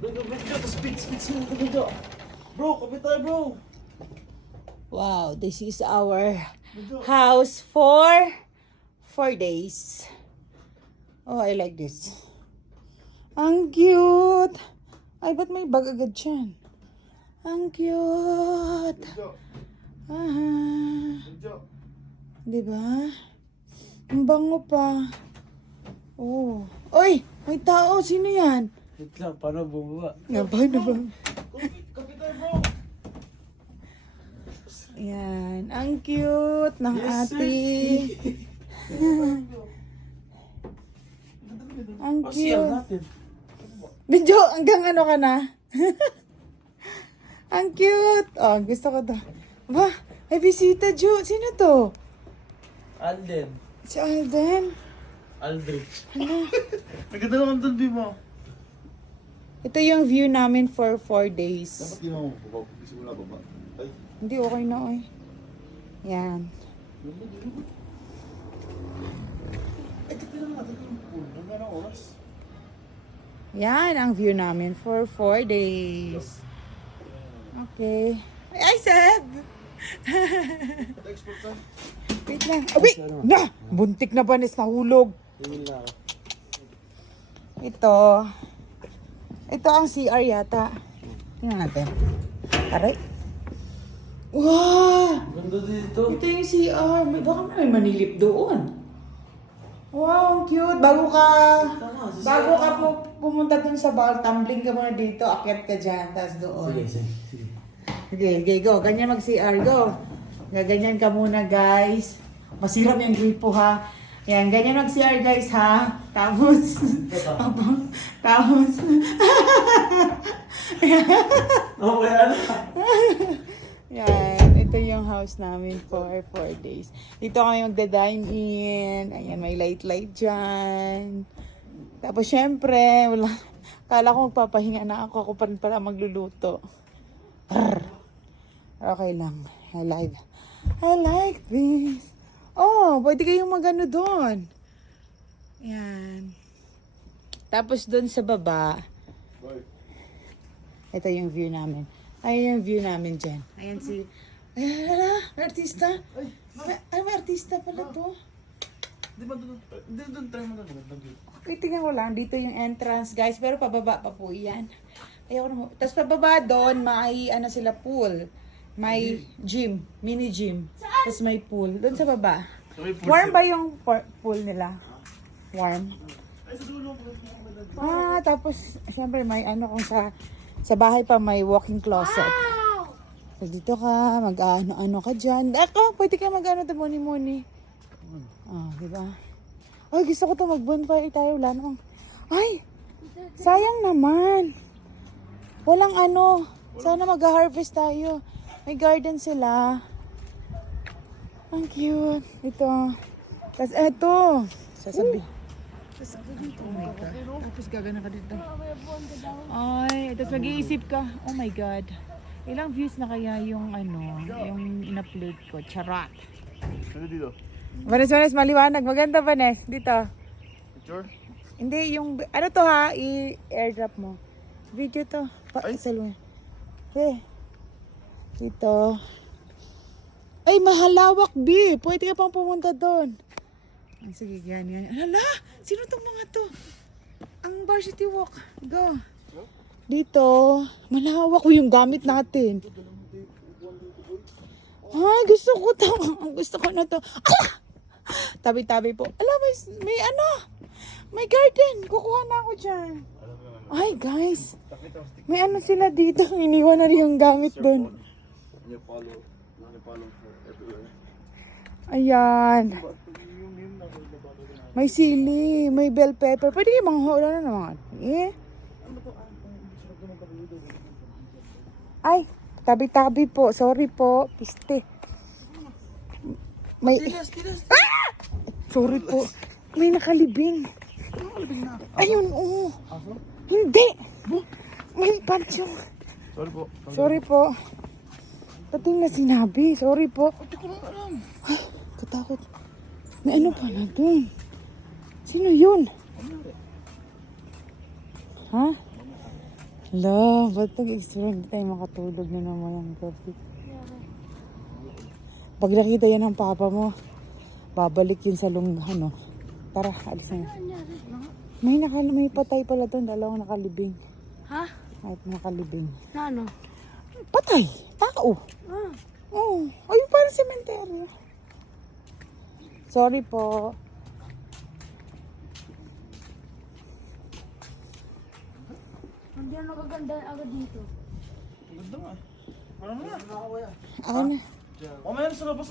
Bro, kapit tayo, bro. Wow, this is our house for 4 days. Oh, I like this. Ang cute. Ay, ba't may bag agad siyan? Ang cute. Ah, diba? Ang bango pa. Oh. Oy, may tao. Sino yan? Wait lang, paano bumaba? Nga, paano ba? Kapit tayo, bro. Yan. Ang cute ng ate. Ang CR cute. natin. Medyo hanggang ano ka na? Ang cute. Oh, gusto ko to. Ba, may bisita, Jo. Sino to? Alden. Si Alden. Aldrich. Ano? Naganda naman doon, Bimo. Ito yung view namin for 4 days. Dapat yun ako, baba. Simula baba. Ay, Hindi, okay na, oy. Yan. Ay, tignan natin yung pool. Hanggang ang oras. Yan ang view namin for 4 days. Okay. Ay, Seb! export ka? Wait lang. Oh, wait! Na! Buntik na banis, nahulog. Tingin na ako. Ito ang CR yata. Tingnan natin. Aray. Wow! Ganda dito. Ito yung CR. Baka may manilip doon. Wow, ang cute. Bago ka pumunta dun sa ball, tumbling ka muna dito, akyat ka dyan, tapos doon. Sige. Okay, go. Ganyan mag-CR, go. Gaganyan ka muna, guys. Masirap yung gripo, ha. Yan, ganyan mag-CR, guys, ha. Tapos, tapos, Okay, ano? yan, ito yung house namin for 4 days. Dito kami magda-dine in. Ayan, may light dyan. Tapos, syempre, wala. Kala ko magpapahinga na ako. Ako pa rin pala magluluto. Brr. Okay lang. I like this. Oh, pwede kayong magano doon. Yan. Tapos doon sa baba, ito yung view namin. Ayan yung view namin dyan. Ayan si... Ayan, artista. Ay, may artista pala to. Di ba doon? Hindi doon, try mo doon. Okay, tingnan ko lang. Dito yung entrance, guys. Pero pababa pa po yan. Ayoko na. Tapos pababa doon, may ano sila pool. May gym. Mini gym. Tapos may pool. Doon sa baba. Warm ba yung pool nila? Warm. Tapos, syempre, may ano kung sa bahay pa may walk-in closet. So, dito ka, mag-ano ka dyan. Pwede ka mag-ano ito, muni-muni. Diba? Ay, gusto ko ito, mag-bonfire tayo. Wala namang... Ay! Sayang naman. Walang ano. Sana mag-harvest tayo. May garden sila. Ang cute. Ito. Tapos eto. Sasabi. Oh my God. Tapos gagana ka dito. Ay, tapos mag-iisip ka. Oh my God. Ilang views na kaya yung ano, yung in-upload ko. Charot. Ano dito? Vanes, maliwanag. Maganda, Vanes. Dito. Picture? Hindi, yung... Ano to ha? I-airdrop mo. Video to. Salon. Dito. Ay, mahalawak, B. Pwede ka pang pumunta doon. Sige, yan. Hala! Sino tong mga to? Ang Varsity Walk. Go. Dito. Malawak ko yung gamit natin. Ay, gusto ko to. Gusto ko na to. Ah! Tabi-tabi po. Ala, may ano? May garden. Kukuha na ako dyan. Ay, guys. May ano sila dito. Iniwan na rin yung gamit doon. Ayan. May sili. May bell pepper. Pwede yung mga hula na naman. Ay, tabi-tabi po. Sorry po. Piste. May... Ah! Sorry po. May nakalibing. Ayun, oo. Hindi. May pancho. Sorry po. Sorry po. Dating na sinabi. Sorry po. Ay, katakot. May ano pala dun? Sino yun? Ha? Hala, ba't nag-extra hindi tayo makatulog na naman ang gabi? Pag nakita yan ng papa mo, babalik yun sa ano. Tara, alis na. May patay pala doon, dalawang nakalibing. Ha? Ay, nakalibing. Na ano? Patay! Tao! Ah. Oh, ayun parang sementeryo. Sorry po. Hindi ako nakaganda agad dito. Ganda nga. Parang na. Ako na. O, mayroon sa labas.